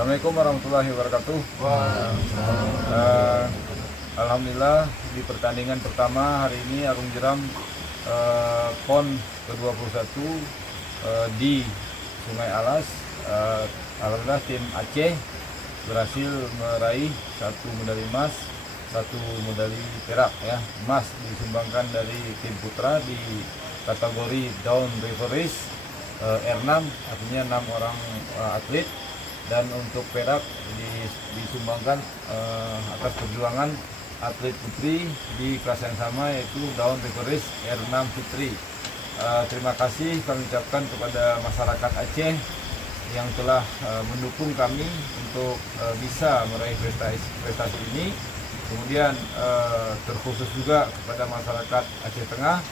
Assalamualaikum warahmatullahi wabarakatuh. Alhamdulillah di pertandingan pertama hari ini Arung Jeram PON ke-21 di Sungai Alas. Alhamdulillah tim Aceh berhasil meraih 1 medali emas, 1 medali perak ya. Emas disumbangkan dari tim putra di kategori Down River Race R6, artinya 6 orang atlet, dan untuk perak disumbangkan atas perjuangan atlet putri di kelas yang sama, yaitu Down River Race R6 Putri. Terima kasih kami ucapkan kepada masyarakat Aceh yang telah mendukung kami untuk bisa meraih prestasi ini. Kemudian terkhusus juga kepada masyarakat Aceh Tengah,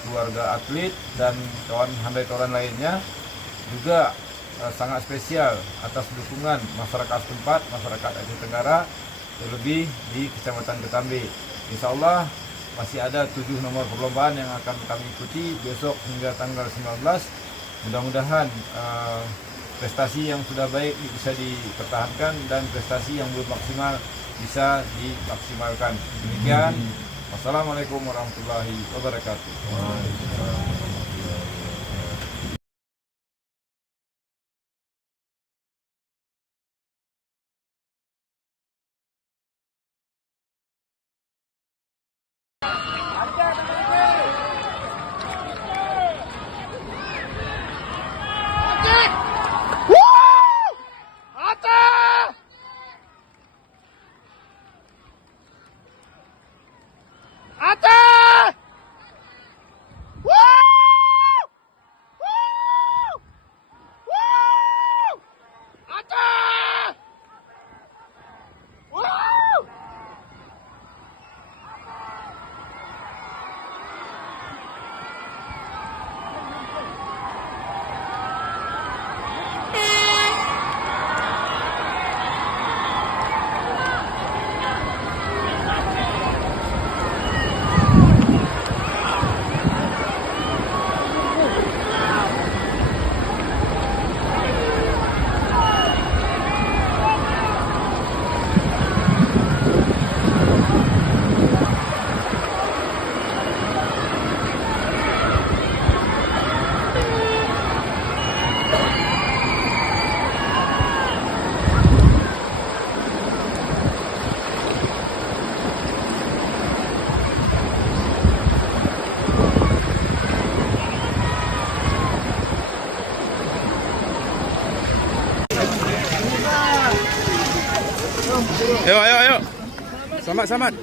keluarga atlet dan kawan handai toran lainnya, juga sangat spesial atas dukungan masyarakat setempat, masyarakat Aceh Tenggara, terlebih di Kecamatan Ketambe. Insya Allah masih ada 7 nomor perlombaan yang akan kami ikuti besok hingga tanggal 19. Mudah-mudahan prestasi yang sudah baik bisa dipertahankan dan prestasi yang belum maksimal bisa dimaksimalkan. Demikian. Wassalamualaikum warahmatullahi wabarakatuh. Ayo. Selamat.